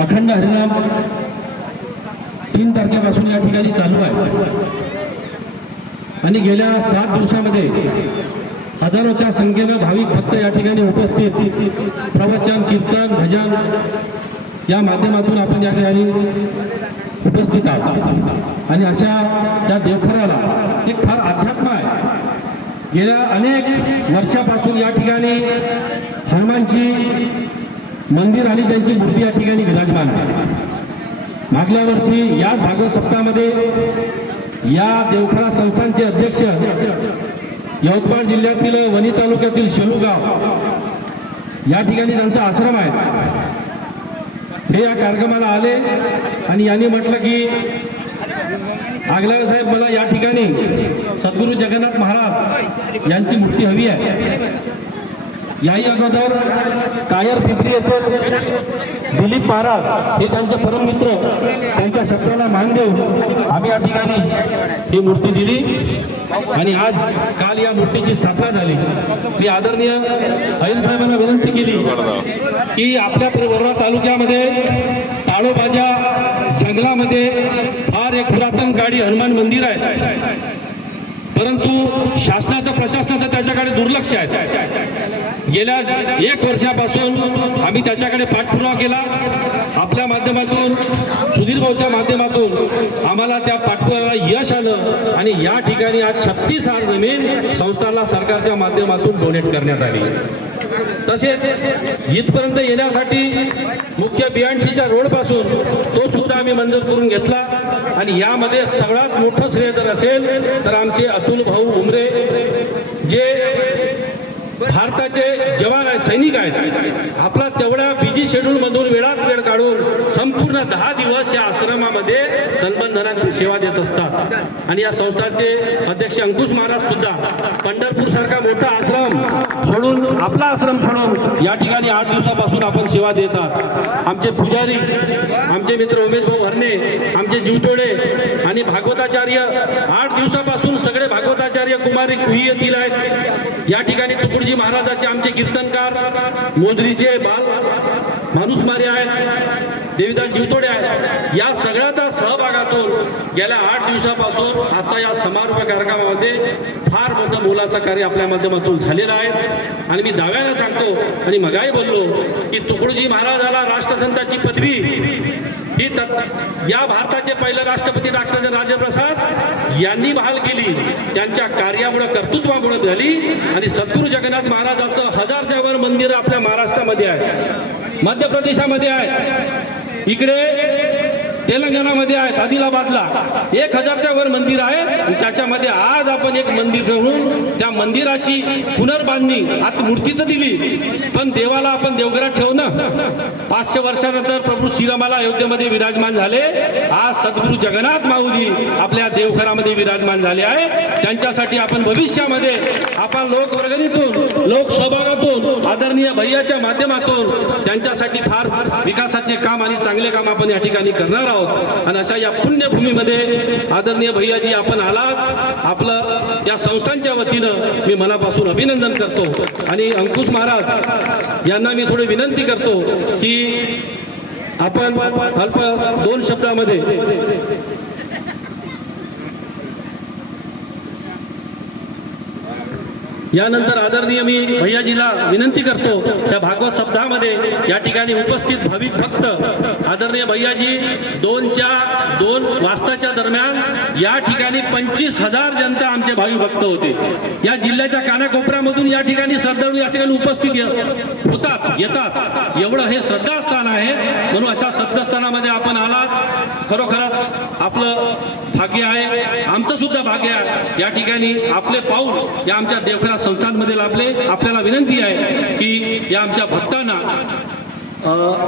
अखंड हरिनाम 3 तारखेपासून या ठिकाणी चालू आहे आणि गेल्या 7 दिवसामध्ये हजारोच्या संख्येने भाविक भक्त या ठिकाणी उपस्थित प्रवचन, कीर्तन, भजन या माध्यमातून आपण या ठिकाणी उपस्थित आहोत आणि अशा या देवखराला एक फार अध्यात्म आहे। गेल्या अनेक वर्षापासून या ठिकाणी हनुमानची मंदिर आणि त्यांची मूर्ती या ठिकाणी विराजमान आहे। मागल्या वर्षी याच भागवत सप्ताहामध्ये या देवखरा संस्थानचे अध्यक्ष यवतमाळ जिल्ह्यातील वणी तालुक्यातील शेलूगाव या ठिकाणी त्यांचा आश्रम आहे, हे या कार्यक्रमाला आले आणि यांनी म्हटलं की आगलाग साहेब, मला या ठिकाणी सद्गुरू जगन्नाथ महाराज यांची मूर्ती हवी आहे। याही अगोदर कायर पिपरी येथे दिलीप महाराज हे त्यांचे परममित्र, त्यांच्या शब्दाला मान देऊन आम्ही या ठिकाणी ही मूर्ती दिली आणि आज काल या मूर्तीची स्थापना झाली। मी आदरणीय अहिर साहेबांना विनंती केली की आपल्या वरोरा तालुक्यामध्ये ताळोबाच्या जंगलामध्ये फार एक पुरातन काळी हनुमान मंदिर आहे, परंतु शासनाचं प्रशासनाचं त्याच्याकडे दुर्लक्ष आहे। गेल्या 1 वर्षापासून आम्ही त्याच्याकडे पाठपुरावा केला, आपल्या माध्यमातून सुधीर भाऊच्या माध्यमातून आम्हाला त्या पाठपुराव्याला यश आलं आणि या ठिकाणी आज 36,000 जमीन संस्थाला सरकारच्या माध्यमातून डोनेट करण्यात आली। तसेच इथपर्यंत येण्यासाठी मुख्य BNCच्या रोडपासून तो सुद्धा आम्ही मंजूर करून घेतला आणि यामध्ये सगळ्यात मोठं श्रेय जर असेल तर आमचे अतुल भाऊ उमरे जे भारताचे जवान आहेत, सैनिक आहेत, आपला तेवढ्या बिझी शेड्यूलमधून वेळात वेळ काढून संपूर्ण 10 दिवस या आश्रमामध्ये तनमन सेवा देत असतात आणि या संस्थाचे अध्यक्ष अंकुश महाराज सुद्धा पंढरपूर सारखा मोठा आश्रम सोडून, आपला आश्रम सोडून या ठिकाणी 8 दिवसापासून आपण सेवा देतात। आमचे पुजारी, आमचे मित्र उमेश भाऊ हरणे, आमचे जीवतोडे आणि भागवताचार्य 8 दिवसापासून सगळे भागवताचार्य कुमारी कुही येथील आहेत। या ठिकाणी तुकडोजी महाराजाचे आमचे कीर्तनकार, मोजरीचे बाल माणूसमारी आहेत, देवीदास जीवतोडे आहेत। या सगळ्याचा सहभागातून गेल्या 8 दिवसापासून आजचा या समारोप कार्यक्रमामध्ये फार मोठं मोलाचं कार्य आपल्या माध्यमातून झालेलं आहे आणि मी दाव्यानं सांगतो आणि मगाही बोललो की तुकडोजी महाराजाला राष्ट्रसंताची पदवी ही या भारताचे पहिले राष्ट्रपती डॉक्टर राजेंद्रप्रसाद यांनी बहाल केली, त्यांच्या कार्यामुळे, कर्तृत्वामुळे झाली आणि सद्गुरू जगन्नाथ महाराजांचं 1000च्या वर मंदिर आपल्या महाराष्ट्रामध्ये आहे, मध्य प्रदेशामध्ये आहे, इकडे तेलंगणामध्ये आहेत, आदिलाबादला 1000च्या वर मंदिर आहे आणि त्याच्यामध्ये आज आपण एक मंदिर ठेवून त्या मंदिराची पुनर्बांधणी, आता मूर्ती तर दिली पण देवाला आपण देवघरात ठेवणं। 500 वर्षानंतर प्रभू श्रीरामाला अयोध्येमध्ये विराजमान झाले, आज सद्गुरू जगन्नाथ माऊली आपल्या देवघरामध्ये विराजमान झाले आहे। त्यांच्यासाठी आपण भविष्यामध्ये आपण लोकवर्गणीतून, लोकसहभागातून, आदरणीय भैयाच्या माध्यमातून त्यांच्यासाठी फार विकासाचे काम आणि चांगले काम आपण या ठिकाणी करणार आहोत आणि अशा या पुण्यभूमीमध्ये आदरणीय भैयाजी आपण आलात, आपलं या संस्थांच्या वतीनं मी मनापासून अभिनंदन करतो आणि अंकुश महाराज यांना मी थोडी विनंती करतो की आपण अल्प 2 शब्दामध्ये यानंतर आदरणीय मी भैयाजीला विनंती करतो त्या भागवत सप्ताहामध्ये या ठिकाणी उपस्थित भाविक भक्त आदरणीय भैयाजी 2 वाजताच्या दरम्यान या ठिकाणी 25,000 जनता आमचे भाविक भक्त होते। या जिल्ह्याच्या कानाकोपऱ्यामधून या ठिकाणी श्रद्धाळू या ठिकाणी उपस्थित येतात, एवढं हे श्रद्धास्थान आहे। म्हणून अशा श्रद्धास्थानामध्ये आपण आलात, खरोखरच आपलं भाग्य आहे, आमचं सुद्धा भाग्य आहे। या ठिकाणी आपले पाऊल या आमच्या देवखरा संस्थांमध्ये लाभले। आपल्याला विनंती आहे की या आमच्या भक्तांना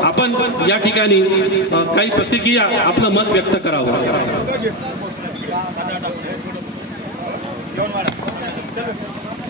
आपण या ठिकाणी काही प्रतिक्रिया, आपलं मत व्यक्त करावं।